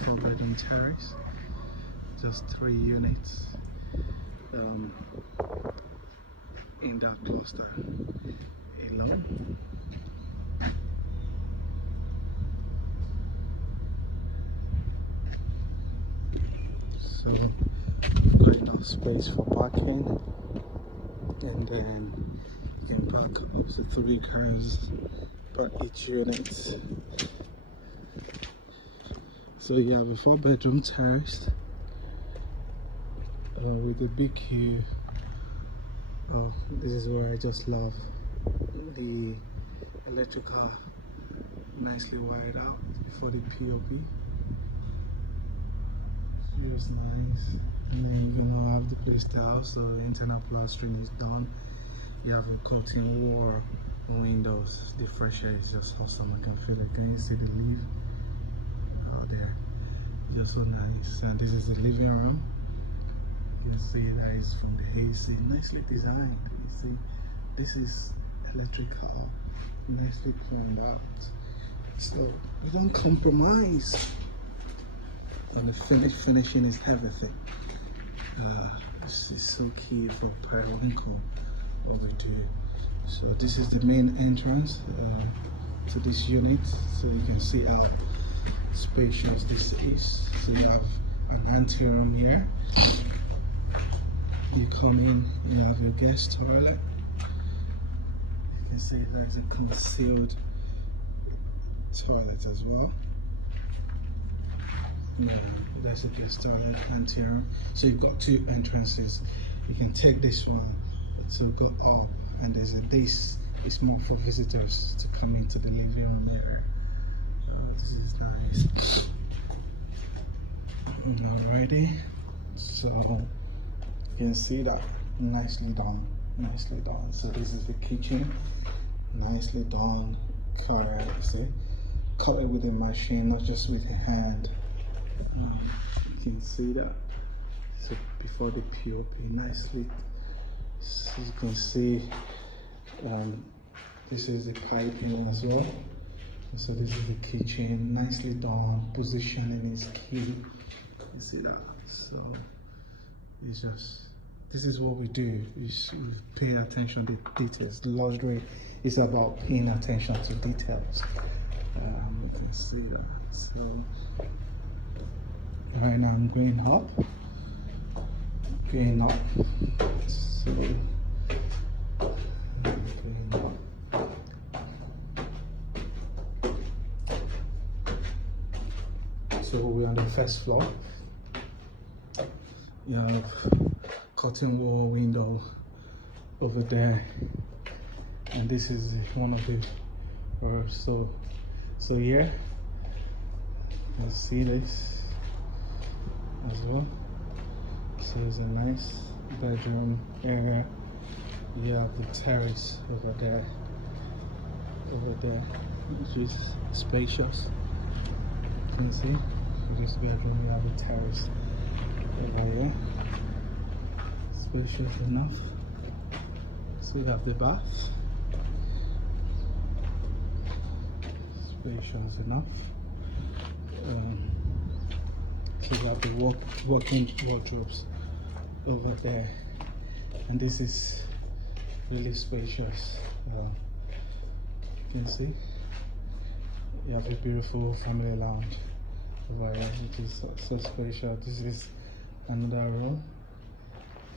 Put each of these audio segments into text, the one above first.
a 4-bedroom terrace, just 3 units in that cluster alone. So we've got enough space for parking, and then you can park up to 3 cars per each unit. So you have a 4-bedroom terrace with a big view. Oh, this is where I just love the electrical, nicely wired out before the POP. It's nice. And then you're gonna have the play style, so the internal plastering is done. You have a curtain wall, windows. The fresh air is just awesome. I can feel it. Can you see the leaf out there? It's just so nice. And this is the living room. You can see that is from the AC, nicely designed. You see, this is electrical, nicely planned out. So we don't compromise. And the finishing is everything. This is so key for Periwinkle, what we do. So this is the main entrance to this unit. So you can see how spacious this is. So you have an anteroom here. You come in, you have your guest toilet. You can see there's a concealed toilet as well. There's a guest toilet anteroom. So you've got 2 entrances. You can take this one to go up, and there's this is more for visitors to come into the living room area. This is nice. Alrighty, so you can see that nicely done. So this is the kitchen, nicely done. Cut it, see, cut it with a machine, not just with a hand. You can see that. So before the POP, nicely. So you can see this is the piping as well. So this is the kitchen, nicely done. Positioning is key. You see that? So it's just, this is what we do. We pay attention to details. The luxury is about paying attention to details. You can see that. So right now I'm going up. So going up. So we're on the first floor. You have curtain wall window over there, and this is one of the rooms. So here you see this as well. So it's a nice bedroom area. You have the terrace over there, which is spacious. You can see in this bedroom you have a terrace over here, spacious enough. So you have the bath, spacious enough. So you have the walk-in wardrobes over there, and this is really spacious. You can see you have a beautiful family lounge over here, which is so spacious. This is another room.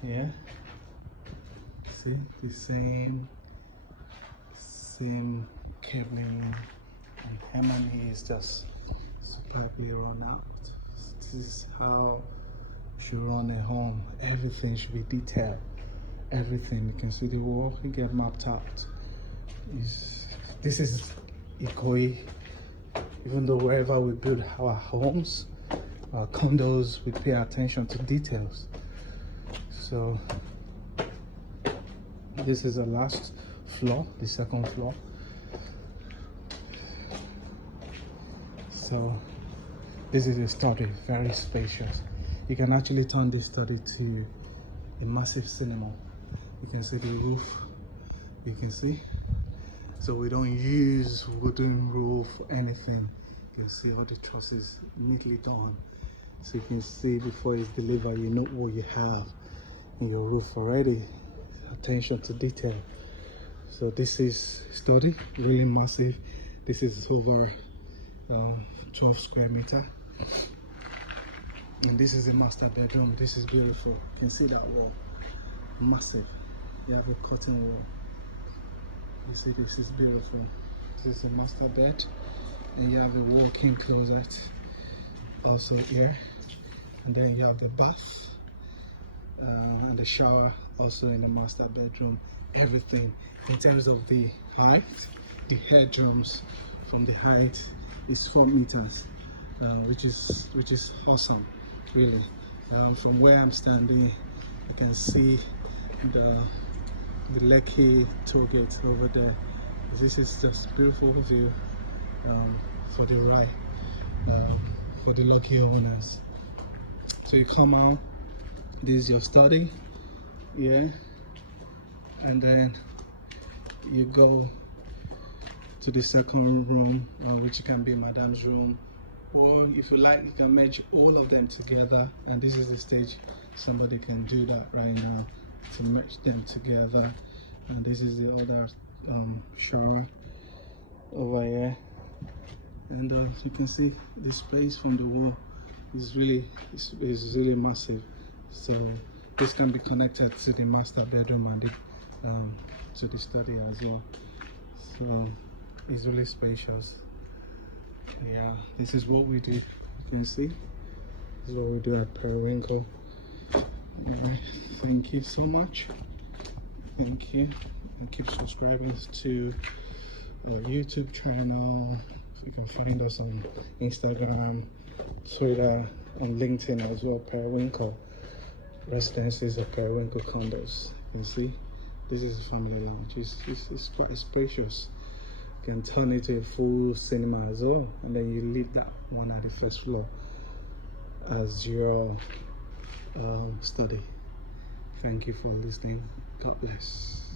Yeah, see the same cabling, and harmony is just superbly run out. This is how you should run a home. Everything should be detailed. Everything. You can see the wall, you get mapped out. This is Ikoyi. Even though wherever we build our homes, our condos, we pay attention to details. So this is the last floor, the second floor. So this is a study, very spacious. You can actually turn this study to a massive cinema. You can see the roof, you can see. So we don't use wooden roof or anything. You You can see all the trusses neatly done. So you can see before it's delivered, you know what you have in your roof already. Attention to detail. So this is study, really massive. This is over 12 square meter. And this is the master bedroom. This is beautiful. You can see that wall, massive. You have a curtain wall. You see, this is beautiful. This is a master bed, and you have a walk-in closet also here. And then you have the bath and the shower also in the master bedroom. Everything in terms of the height, the headrooms from the height is 4 meters, which is awesome, really. From where I'm standing, you can see the Lekki toll gate over there. This is just beautiful view for the ride, for the lucky owners. So you come out, this is your study, yeah, and then you go to the second room, which can be Madame's room, or if you like, you can merge all of them together. And this is the stage somebody can do that right now, to merge them together. And this is the other shower over here, and you can see the space from the wall is really massive. So this can be connected to the master bedroom and to the study as well. So it's really spacious. Yeah, this is what we do. You can see this is what we do at Periwinkle. Alright, thank you so much. Thank you, and keep subscribing to our YouTube channel. You can find us on Instagram, Twitter, on LinkedIn as well. Periwinkle Residences of Periwinkle Condos. You can see this is a family lounge. It's quite spacious. You can turn it to a full cinema as well, and then you leave that one at the first floor as your study. Thank you for listening. God bless.